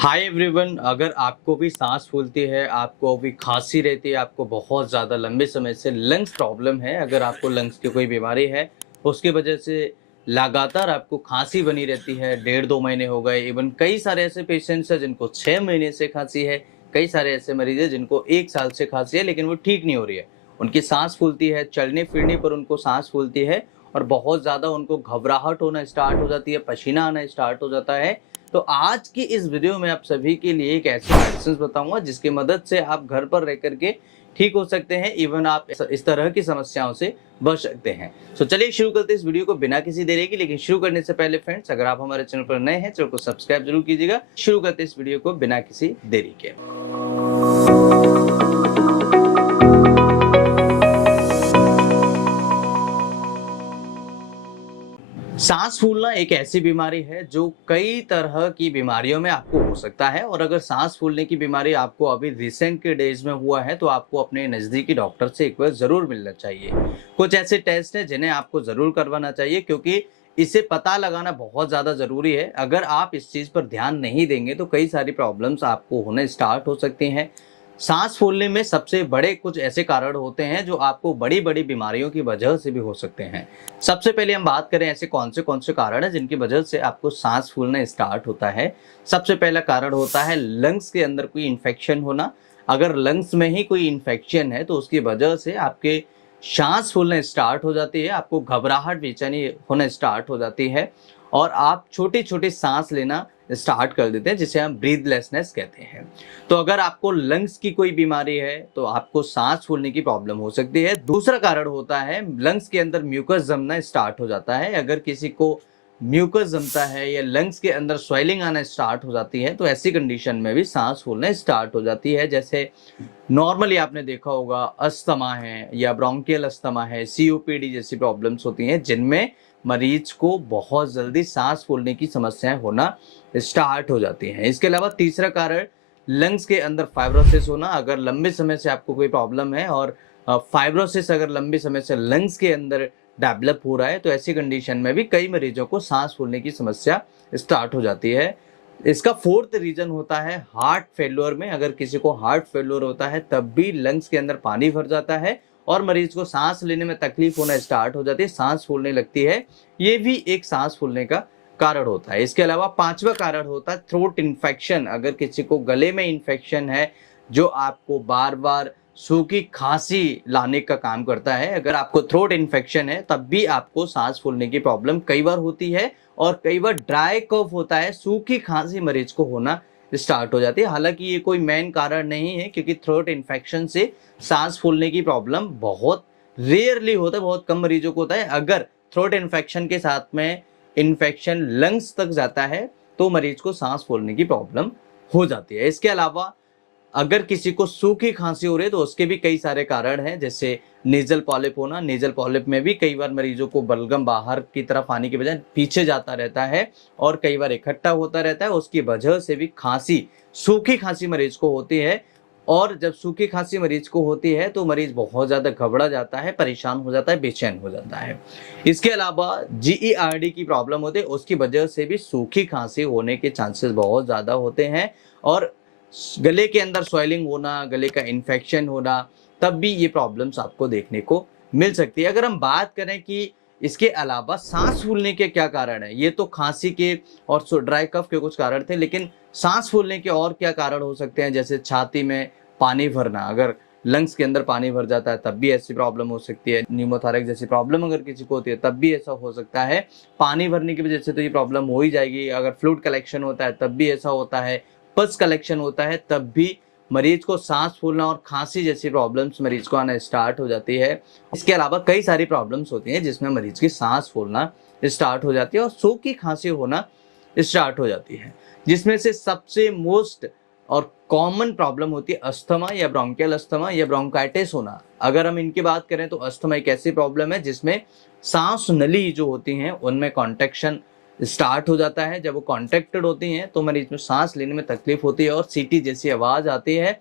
Hi everyone. अगर आपको भी सांस फूलती है, आपको भी खांसी रहती है, आपको बहुत ज़्यादा लंबे समय से लंग्स प्रॉब्लम है, अगर आपको लंग्स की कोई बीमारी है, उसकी वजह से लगातार आपको खांसी बनी रहती है, 1.5-2 महीने हो गए, इवन कई सारे ऐसे पेशेंट्स हैं जिनको 6 महीने से खांसी है, कई सारे ऐसे मरीज हैं जिनको 1 साल से खांसी है लेकिन वो ठीक नहीं हो रही है। उनकी सांस फूलती है, चलने फिरने पर उनको सांस फूलती है और बहुत ज़्यादा उनको घबराहट होना स्टार्ट हो जाती है, पसीना आना स्टार्ट हो जाता है। तो आज की इस वीडियो में आप सभी के लिए एक ऐसी मेडिसिन बताऊंगा जिसकी मदद से आप घर पर रह करके ठीक हो सकते हैं, इवन आप इस तरह की समस्याओं से बच सकते हैं। तो चलिए शुरू करते हैं इस वीडियो को बिना किसी देरी के। लेकिन शुरू करने से पहले फ्रेंड्स, अगर आप हमारे चैनल पर नए हैं, चैनल को सब्सक्राइब जरूर कीजिएगा। शुरू करते हैं इस वीडियो को बिना किसी देरी के। सांस फूलना एक ऐसी बीमारी है जो कई तरह की बीमारियों में आपको हो सकता है, और अगर सांस फूलने की बीमारी आपको अभी रिसेंट के डेज में हुआ है तो आपको अपने नज़दीकी डॉक्टर से एक बार ज़रूर मिलना चाहिए। कुछ ऐसे टेस्ट हैं जिन्हें आपको ज़रूर करवाना चाहिए, क्योंकि इसे पता लगाना बहुत ज़्यादा ज़रूरी है। अगर आप इस चीज़ पर ध्यान नहीं देंगे तो कई सारी प्रॉब्लम्स आपको होने स्टार्ट हो सकती हैं। सांस फूलने में सबसे बड़े कुछ ऐसे कारण होते हैं जो आपको बड़ी-बड़ी बीमारियों की वजह से भी हो सकते हैं। सबसे पहले हम बात करें ऐसे कौन से कारण हैं जिनकी वजह से आपको सांस फूलना स्टार्ट होता है। सबसे पहला कारण होता है लंग्स के अंदर कोई इन्फेक्शन होना। अगर लंग्स में ही कोई इन्फेक्शन है तो उसकी वजह से आपके सांस फूलना स्टार्ट हो जाती है, आपको घबराहट बेचैनी होना स्टार्ट हो जाती है और आप छोटी-छोटी सांस लेना स्टार्ट कर देते हैं, जिसे हम ब्रीथलेसनेस कहते हैं। तो अगर आपको लंग्स की कोई बीमारी है तो आपको सांस फूलने की प्रॉब्लम हो सकती है। दूसरा कारण होता है लंग्स के अंदर म्यूकस जमना स्टार्ट हो जाता है। अगर किसी को म्यूकस जमता है या लंग्स के अंदर स्वेलिंग आना स्टार्ट हो जाती है तो ऐसी कंडीशन में भी सांस फूलना स्टार्ट हो जाती है। जैसे नॉर्मली आपने देखा होगा अस्थमा है या ब्रोंकियल अस्थमा है, सीओपीडी जैसी प्रॉब्लम्स होती हैं जिनमें मरीज को बहुत जल्दी सांस फूलने की समस्याएं होना स्टार्ट हो जाती हैं। इसके अलावा तीसरा कारण लंग्स के अंदर फाइब्रोसिस होना। अगर लंबे समय से आपको कोई प्रॉब्लम है और फाइब्रोसिस अगर लंबे समय से लंग्स के अंदर डेवलप हो रहा है तो ऐसी कंडीशन में भी कई मरीजों को सांस फूलने की समस्या स्टार्ट हो जाती है। इसका फोर्थ रीजन होता है हार्ट फेल्योर में। अगर किसी को हार्ट फेल्योर होता है तब भी लंग्स के अंदर पानी भर जाता है और मरीज को सांस लेने में तकलीफ होना स्टार्ट हो जाती है, सांस फूलने लगती है। ये भी एक सांस फूलने का कारण होता है। इसके अलावा पांचवा कारण होता है थ्रोट इन्फेक्शन। अगर किसी को गले में इन्फेक्शन है जो आपको बार बार सूखी खांसी लाने का काम करता है, अगर आपको थ्रोट इन्फेक्शन है तब भी आपको सांस फूलने की प्रॉब्लम कई बार होती है और कई बार ड्राई कफ होता है, सूखी खांसी मरीज को होना स्टार्ट हो जाती है। हालांकि ये कोई मेन कारण नहीं है, क्योंकि थ्रोट इन्फेक्शन से सांस फूलने की प्रॉब्लम बहुत रेयरली होता है, बहुत कम मरीजों को होता है। अगर थ्रोट इन्फेक्शन के साथ में इन्फेक्शन लंग्स तक जाता है तो मरीज को सांस फूलने की प्रॉब्लम हो जाती है। इसके अलावा अगर किसी को सूखी खांसी हो रही है तो उसके भी कई सारे कारण हैं, जैसे नेजल पॉलिप होना। नेजल पॉलिप में भी कई बार मरीजों को बलगम बाहर की तरफ आने की बजाय पीछे जाता रहता है और कई बार इकट्ठा होता रहता है, उसकी वजह से भी खांसी, सूखी खांसी मरीज को होती है। और जब सूखी खांसी मरीज को होती है तो मरीज बहुत ज्यादा घबरा जाता है, परेशान हो जाता है, बेचैन हो जाता है। इसके अलावा जीईआरडी की प्रॉब्लम होती है, उसकी वजह से भी सूखी खांसी होने के चांसेस बहुत ज्यादा होते हैं और गले के अंदर स्वेलिंग होना, गले का इन्फेक्शन होना, तब भी ये प्रॉब्लम्स आपको देखने को मिल सकती है। अगर हम बात करें कि इसके अलावा सांस फूलने के क्या कारण है, ये तो खांसी के और ड्राई कफ के कुछ कारण थे, लेकिन सांस फूलने के और क्या कारण हो सकते हैं, जैसे छाती में पानी भरना। अगर लंग्स के अंदर पानी भर जाता है तब भी ऐसी प्रॉब्लम हो सकती है। न्यूमोथोरैक्स जैसी प्रॉब्लम अगर किसी को होती है तब भी ऐसा हो सकता है। पानी भरने की वजह से तो ये प्रॉब्लम हो ही जाएगी। अगर फ्लूइड कलेक्शन होता है तब भी ऐसा होता है। पस कलेक्शन होता है तब भी मरीज को सांस फूलना और खांसी जैसी प्रॉब्लम्स मरीज को आना स्टार्ट हो जाती है। इसके अलावा कई सारी प्रॉब्लम्स होती हैं जिसमें मरीज की सांस फूलना स्टार्ट हो जाती है और सूखी खांसी होना स्टार्ट हो जाती है। जिसमें से सबसे मोस्ट और कॉमन प्रॉब्लम होती है अस्थमा या ब्रोंकियल अस्थमा या ब्रोंकाइटिस होना। अगर हम इनकी बात करें तो अस्थमा एक ऐसी प्रॉब्लम है जिसमें सांस नली जो होती हैं उनमें कॉन्ट्रैक्शन स्टार्ट हो जाता है। जब वो कॉन्ट्रैक्टेड होती हैं तो मरीज में सांस लेने में तकलीफ होती है और सीटी जैसी आवाज आती है।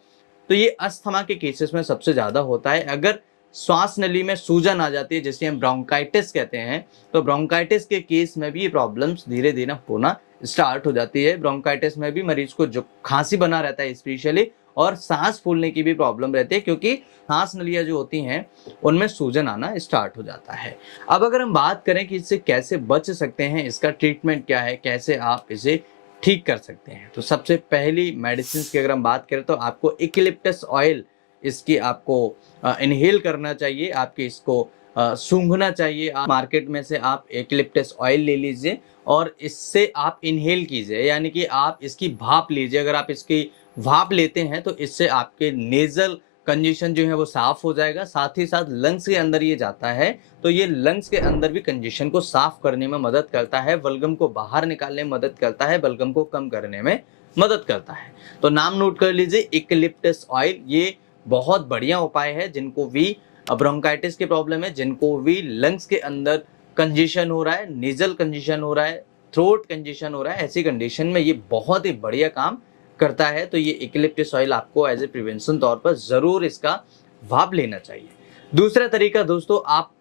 तो ये अस्थमा के केसेस में सबसे ज्यादा होता है। अगर श्वास नली में सूजन आ जाती है जिसे हम ब्रोंकाइटिस कहते हैं, तो ब्रोंकाइटिस के केस में भी ये प्रॉब्लम्स धीरे धीरे होना स्टार्ट हो जाती है। ब्रोंकाइटिस में भी मरीज को जो खांसी बना रहता है स्पेशली, और सांस फूलने की भी प्रॉब्लम रहती है, क्योंकि सांस नलियां जो होती हैं उनमें सूजन आना स्टार्ट हो जाता है। अब अगर हम बात करें कि इससे कैसे बच सकते हैं, इसका ट्रीटमेंट क्या है, कैसे आप इसे ठीक कर सकते हैं, तो सबसे पहली मेडिसिन की अगर हम बात करें तो आपको यूकलिप्टस ऑयल इसकी आपको इनहेल करना चाहिए, आपके इसको सूंघना चाहिए। मार्केट में से आप यूकलिप्टस ऑयल ले लीजिए और इससे आप इनहेल कीजिए, यानी कि आप इसकी भाप लीजिए। अगर आप इसकी भाप लेते हैं तो इससे आपके नेजल कंजेशन जो है वो साफ हो जाएगा। साथ ही साथ लंग्स के अंदर ये जाता है तो ये लंग्स के अंदर भी कंजेशन को साफ करने में मदद करता है, बलगम को बाहर निकालने में मदद करता है, बलगम को कम करने में मदद करता है। तो नाम नोट कर लीजिए, यूकलिप्टस ऑयल। ये बहुत बढ़िया उपाय है जिनको भी ब्रोंकाइटिस की प्रॉब्लम है, जिनको भी लंग्स के अंदर कंजेशन हो रहा है, नेजल कंजेशन हो रहा है, थ्रोट कंजेशन हो रहा है, ऐसी कंडीशन में ये बहुत ही बढ़िया काम करता है। तो ये यूकलिप्टस ऑयल आपको एज ए प्रिवेंशन तौर पर जरूर इसका भाप लेना चाहिए। दूसरा तरीका दोस्तों, आप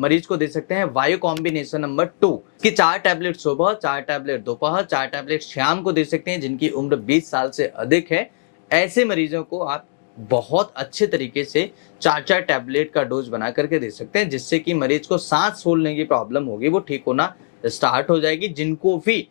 मरीज को दे सकते हैं वायु कॉम्बिनेशन नंबर 2 की 4 टैबलेट सुबह, 4 टैबलेट दोपहर, 4 टैबलेट शाम को दे सकते हैं। जिनकी उम्र 20 साल से अधिक है, ऐसे मरीजों को आप बहुत अच्छे तरीके से 4-4 टैबलेट का डोज बना करके दे सकते हैं, जिससे कि मरीज को सांस फूलने की प्रॉब्लम होगी वो ठीक होना स्टार्ट हो जाएगी। जिनको भी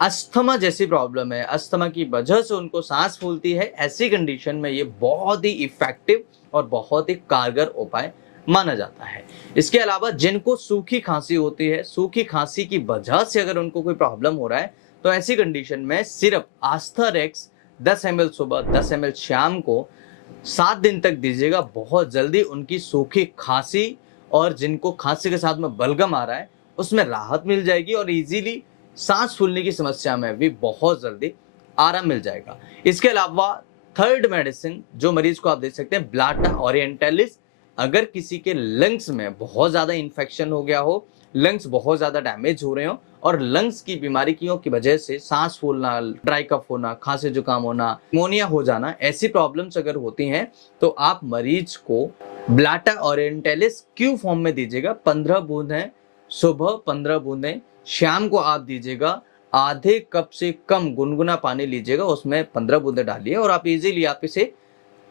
अस्थमा जैसी प्रॉब्लम है, अस्थमा की वजह से उनको सांस फूलती है, ऐसी कंडीशन में ये बहुत ही इफेक्टिव और बहुत ही कारगर उपाय माना जाता है। इसके अलावा जिनको सूखी खांसी होती है, सूखी खांसी की वजह से अगर उनको कोई प्रॉब्लम हो रहा है, तो ऐसी कंडीशन में सिर्फ आस्थारेक्स 10 ml सुबह, 10 ml शाम को 7 दिन तक दीजिएगा। बहुत जल्दी उनकी सूखी खांसी और जिनको खांसी के साथ में बलगम आ रहा है उसमें राहत मिल जाएगी और इजीली सांस फूलने की समस्या में भी बहुत जल्दी आराम मिल जाएगा। इसके अलावा थर्ड मेडिसिन जो मरीज को आप दे सकते हैं, ब्लाटा ओरिएंटलिस। अगर किसी के लंग्स में बहुत ज्यादा इन्फेक्शन हो गया हो, लंग्स बहुत ज्यादा डैमेज हो रहे हो और लंग्स की बीमारी की वजह से सांस फूलना, ड्राई कफ होना, खांसी जुकाम होना, निमोनिया हो जाना, ऐसी प्रॉब्लम्स अगर होती हैं तो आप मरीज को ब्लाटा ओरिएंटलिस क्यू फॉर्म में दीजिएगा। 15 बूंदें सुबह, 15 बूंदें शाम को आप दीजिएगा। आधे कप से कम गुनगुना पानी लीजिएगा, उसमें 15 बूंदें डालिए और आप इजीली आप इसे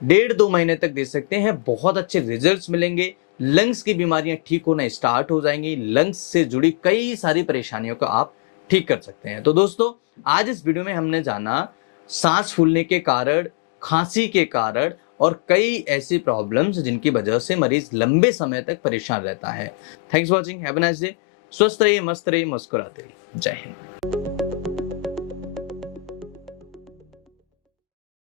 1.5-2 महीने तक दे सकते हैं। बहुत अच्छे रिजल्ट्स मिलेंगे, लंग्स की बीमारियां ठीक होना स्टार्ट हो जाएंगी, लंग्स से जुड़ी कई सारी परेशानियों को आप ठीक कर सकते हैं। तो दोस्तों, आज इस वीडियो में हमने जाना सांस फूलने के कारण, खांसी के कारण और कई ऐसी प्रॉब्लम्स जिनकी वजह से मरीज लंबे समय तक परेशान रहता है। Thanks for watching, have a nice day. स्वस्थ रहिए, मस्त रहिए, मुस्कुराते रहिए। जय हिंद।